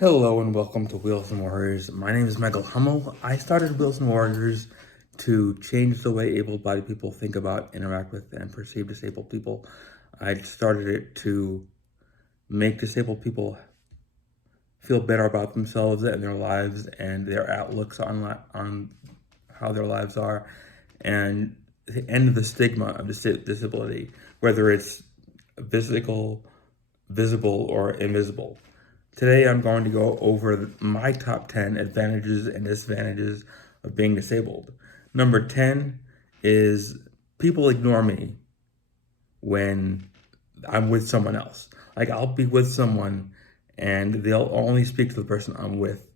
Hello and welcome to Wheels and Warriors. My name is Michael Hummel. I started Wheels and Warriors to change the way able-bodied people think about, interact with, and perceive disabled people. I started it to make disabled people feel better about themselves and their lives and their outlooks on how their lives are, and to end the stigma of disability, whether it's physical, visible, or invisible. Today I'm going to go over my top 10 advantages and disadvantages of being disabled. Number 10 is people ignore me when I'm with someone else. Like, I'll be with someone and they'll only speak to the person I'm with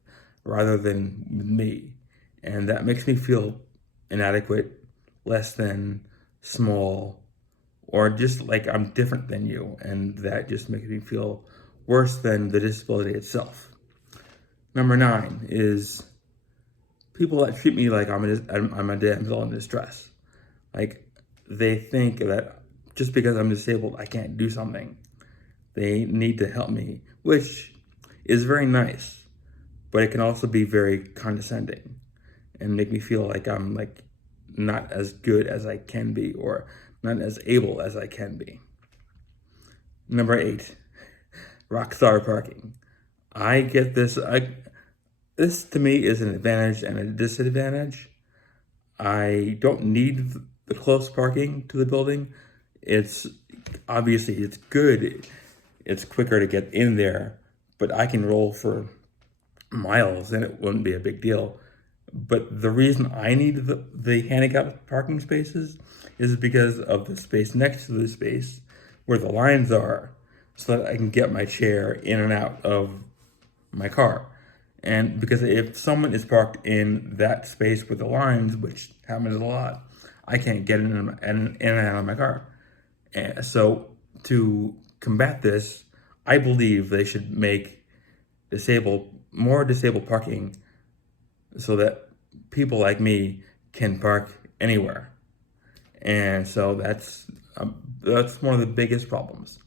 rather than me. And that makes me feel inadequate, less than, small, or just like I'm different than you. And that just makes me feel worse than the disability itself. Number 9 is people that treat me like I'm a damsel in distress. Like, they think that just because I'm disabled, I can't do something. They need to help me, which is very nice, but it can also be very condescending and make me feel like I'm like not as good as I can be or not as able as I can be. Number 8, Rockstar parking. I get this. This to me is an advantage and a disadvantage. I don't need the close parking to the building. It's obviously it's good. It's quicker to get in there, but I can roll for miles and it wouldn't be a big deal. But the reason I need the handicapped parking spaces is because of the space next to the space where the lines are, so that I can get my chair in and out of my car. And because if someone is parked in that space with the lines, which happens a lot, I can't get in and out of my car. And so to combat this, I believe they should make more disabled parking so that people like me can park anywhere. And so that's one of the biggest problems.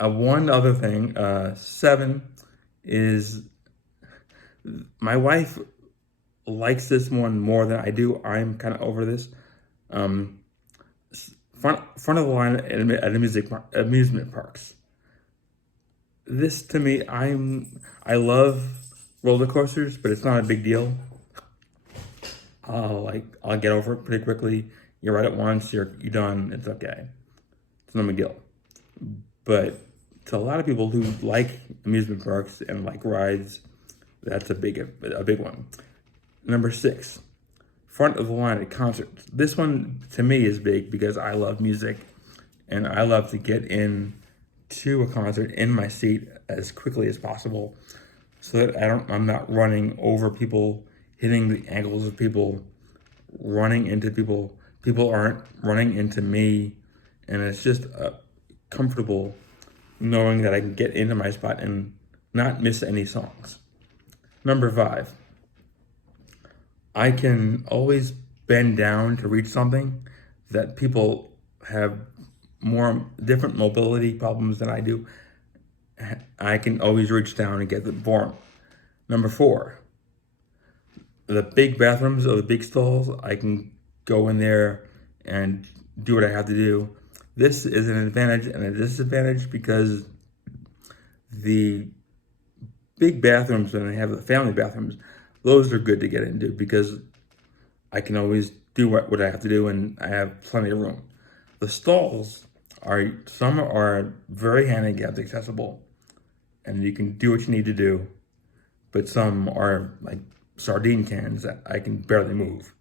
One other thing, 7 is my wife likes this one more than I do. I'm kind of over this. Front of the line at amusement parks. This to me, I love roller coasters, but it's not a big deal. I'll get over it pretty quickly. You ride it once, you're done. It's okay. It's no big deal. But to a lot of people who like amusement parks and like rides, that's a big one. Number 6, front of the line at concerts. This one to me is big because I love music and I love to get in to a concert in my seat as quickly as possible so that I'm not running over people, hitting the ankles of people, running into people. People aren't running into me, and it's just comfortable knowing that I can get into my spot and not miss any songs. Number 5, I can always bend down to reach something that people have more different mobility problems than I do. I can always reach down and get the form. Number 4, the big bathrooms or the big stalls, I can go in there and do what I have to do. This is an advantage and a disadvantage because the big bathrooms, when they have the family bathrooms, those are good to get into because I can always do what I have to do and I have plenty of room. The stalls some are very handicapped accessible and you can do what you need to do, but some are like sardine cans that I can barely move,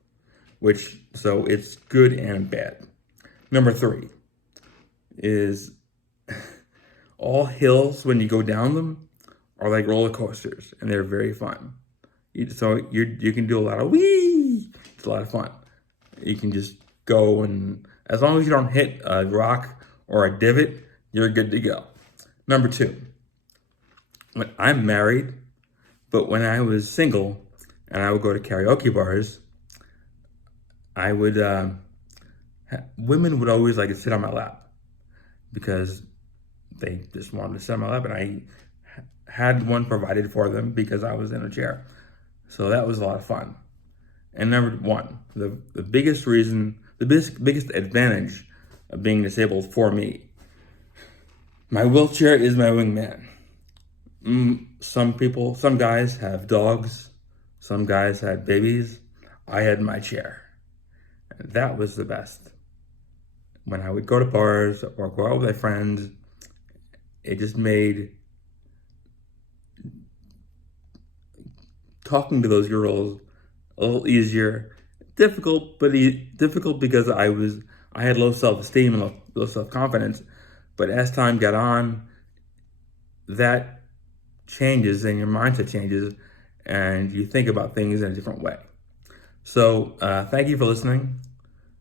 so it's good and bad. Number 3 is all hills, when you go down them, are like roller coasters and they're very fun. So you can do a lot of wee. It's a lot of fun. You can just go, and as long as you don't hit a rock or a divot, you're good to go. Number 2, when I'm married, but when I was single and I would go to karaoke bars, I would women would always like to sit on my lap because they just wanted to sit on my lap, and had one provided for them because I was in a chair. So that was a lot of fun. And number one, the biggest reason, the biggest advantage of being disabled for me, my wheelchair is my wingman. Some guys have dogs, some guys had babies. I had my chair. And that was the best. When I would go to bars or go out with my friends, it just made talking to those girls a little easier. Difficult, but difficult because I had low self-esteem and low self-confidence. But as time got on, that changes and your mindset changes and you think about things in a different way. So thank you for listening.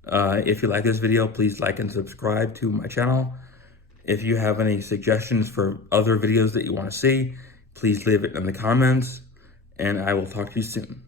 If you like this video, please like and subscribe to my channel. If you have any suggestions for other videos that you want to see, please leave it in the comments, and I will talk to you soon.